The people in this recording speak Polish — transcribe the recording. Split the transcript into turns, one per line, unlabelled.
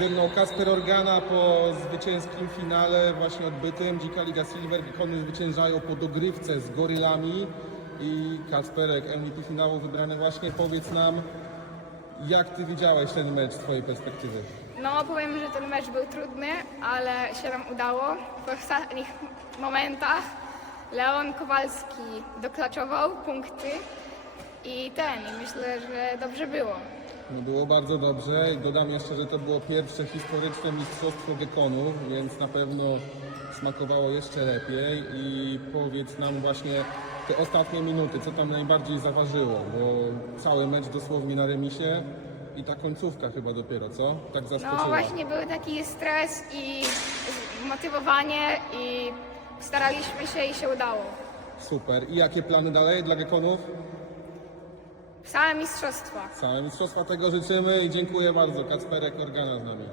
Ze mną Kasper Organa po zwycięskim finale właśnie odbytym. Dzika Liga Silver. Gekony zwyciężają po dogrywce z Gorylami. I Kasperek, MVP finału wybrany właśnie. Powiedz nam, jak Ty widziałeś ten mecz z Twojej perspektywy?
No, powiem, że ten mecz był trudny, ale się nam udało. W ostatnich momentach Leon Kowalski doklaczował punkty i ten, i myślę, że dobrze było.
No było bardzo dobrze. Dodam jeszcze, że to było pierwsze historyczne mistrzostwo Gekonów, więc na pewno smakowało jeszcze lepiej. I powiedz nam właśnie te ostatnie minuty, co tam najbardziej zaważyło, bo cały mecz dosłownie na remisie i ta końcówka chyba dopiero, co? Tak zaskoczyła.
No właśnie był taki stres i motywowanie i staraliśmy się i się udało.
Super. I jakie plany dalej dla Gekonów?
Same mistrzostwa.
Same mistrzostwa tego życzymy i dziękuję bardzo. Kacperek Organa z nami.